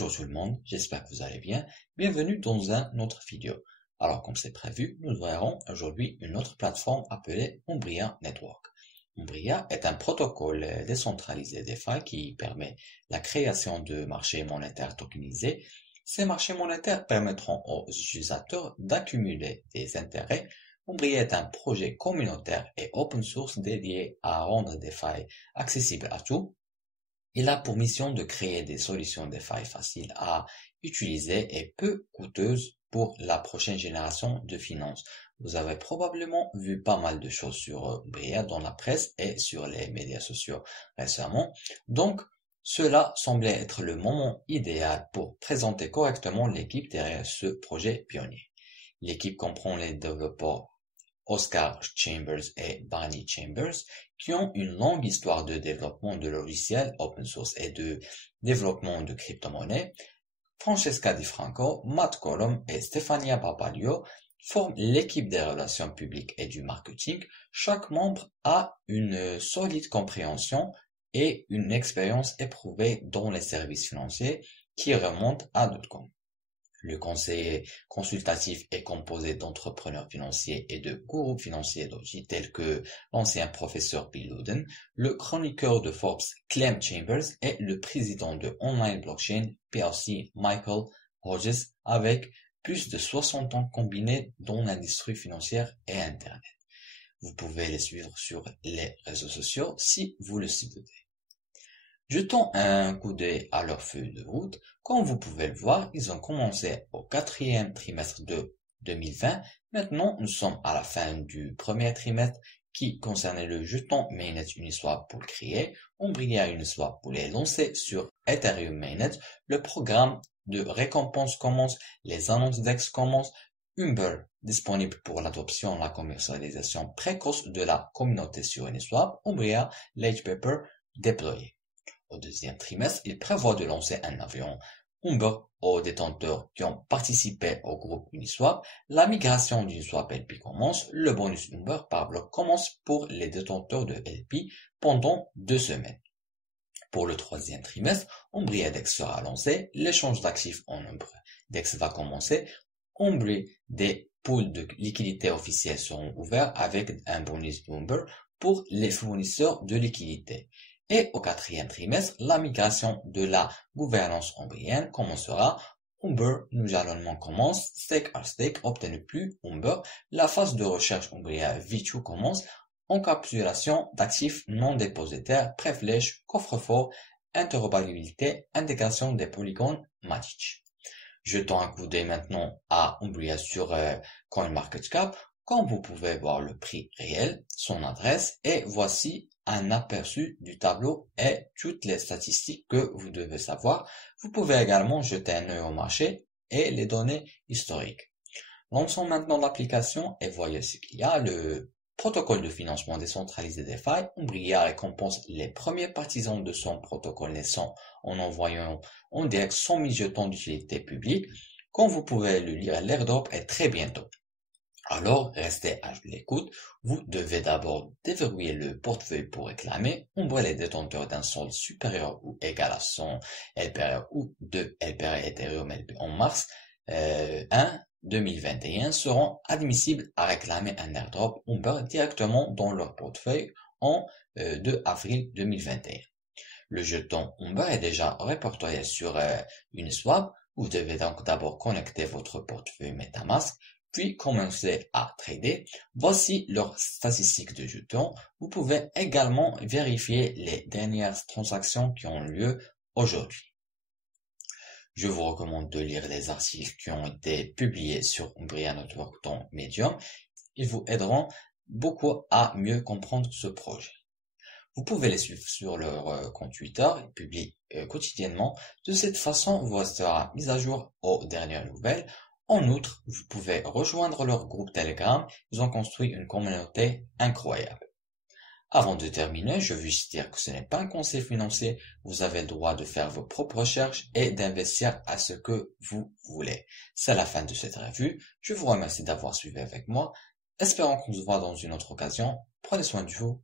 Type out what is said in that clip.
Bonjour tout le monde, j'espère que vous allez bien. Bienvenue dans un autre vidéo. Alors comme c'est prévu, nous verrons aujourd'hui une autre plateforme appelée Umbria Network. Umbria est un protocole décentralisé DeFi qui permet la création de marchés monétaires tokenisés. Ces marchés monétaires permettront aux utilisateurs d'accumuler des intérêts. Umbria est un projet communautaire et open source dédié à rendre DeFi accessible à tous. Il a pour mission de créer des solutions DeFi faciles à utiliser et peu coûteuses pour la prochaine génération de finances. Vous avez probablement vu pas mal de choses sur Umbria dans la presse et sur les médias sociaux récemment. Donc, cela semblait être le moment idéal pour présenter correctement l'équipe derrière ce projet pionnier. L'équipe comprend les développeurs Oscar Chambers et Barney Chambers, qui ont une longue histoire de développement de logiciels open source et de développement de crypto-monnaies. Francesca Di Franco, Matt Colom et Stefania Papaglio forment l'équipe des relations publiques et du marketing. Chaque membre a une solide compréhension et une expérience éprouvée dans les services financiers qui remontent à .com. Le conseil consultatif est composé d'entrepreneurs financiers et de gourous financiers d'aujourd'hui tels que l'ancien professeur Bill Louden, le chroniqueur de Forbes Clem Chambers et le président de Online Blockchain PLC Michael Hodges avec plus de 60 ans combinés dans l'industrie financière et Internet. Vous pouvez les suivre sur les réseaux sociaux si vous le souhaitez. Jetons un coup d'œil à leur feuille de route. Comme vous pouvez le voir, ils ont commencé au 4e trimestre de 2020. Maintenant, nous sommes à la fin du premier trimestre qui concernait le jeton Mainnet Uniswap pour le créer, Umbria Uniswap pour les lancer sur Ethereum Mainnet. Le programme de récompense commence, les annonces d'ex commencent. Umber disponible pour l'adoption et la commercialisation précoce de la communauté sur Uniswap. Umbria Late Paper déployé. Au deuxième trimestre, il prévoit de lancer un avion Umber aux détenteurs qui ont participé au groupe Uniswap. La migration d'Uniswap LP commence. Le bonus Umber par bloc commence pour les détenteurs de LP pendant 2 semaines. Pour le troisième trimestre, Umbria Dex sera lancé. L'échange d'actifs en Umbria Dex va commencer. Umbria des pools de liquidités officiels seront ouverts avec un bonus Umber pour les fournisseurs de liquidités. Et au 4e trimestre, la migration de la gouvernance umbrienne commencera. Umber, nous jalonnement commence, stake à stake, obtenu plus Umber. La phase de recherche Umbria V2 commence. Encapsulation d'actifs non dépositaires, préflèche, coffre-fort, interopérabilité, intégration des polygones Matic. Jetons un coup d'œil maintenant à Umbria sur CoinMarketCap. Comme vous pouvez voir le prix réel, son adresse, et voici un aperçu du tableau et toutes les statistiques que vous devez savoir. Vous pouvez également jeter un œil au marché et les données historiques. Lançons maintenant l'application et voyez ce qu'il y a. Le protocole de financement décentralisé DeFi, Umbria récompense les premiers partisans de son protocole naissant en envoyant en direct 100 000 jetons d'utilité publique. Comme vous pouvez le lire, l'airdrop est très bientôt. Alors, restez à l'écoute. Vous devez d'abord déverrouiller le portefeuille pour réclamer. Umbria les détenteurs d'un solde supérieur ou égal à 100 LPR ou 2 LPR Ethereum LP en mars 1 2021 seront admissibles à réclamer un airdrop Umbria directement dans leur portefeuille en 2 avril 2021. Le jeton Umbria est déjà répertorié sur Uniswap. Vous devez donc d'abord connecter votre portefeuille MetaMask puis commencer à trader. Voici leurs statistiques de jetons. Vous pouvez également vérifier les dernières transactions qui ont lieu aujourd'hui. Je vous recommande de lire les articles qui ont été publiés sur Umbria Network dans Medium. Ils vous aideront beaucoup à mieux comprendre ce projet. Vous pouvez les suivre sur leur compte Twitter, ils publient quotidiennement. De cette façon, vous resterez mis à jour aux dernières nouvelles. En outre, vous pouvez rejoindre leur groupe Telegram. Ils ont construit une communauté incroyable. Avant de terminer, je veux juste dire que ce n'est pas un conseil financier. Vous avez le droit de faire vos propres recherches et d'investir à ce que vous voulez. C'est la fin de cette revue. Je vous remercie d'avoir suivi avec moi. Espérons qu'on se voit dans une autre occasion. Prenez soin de vous.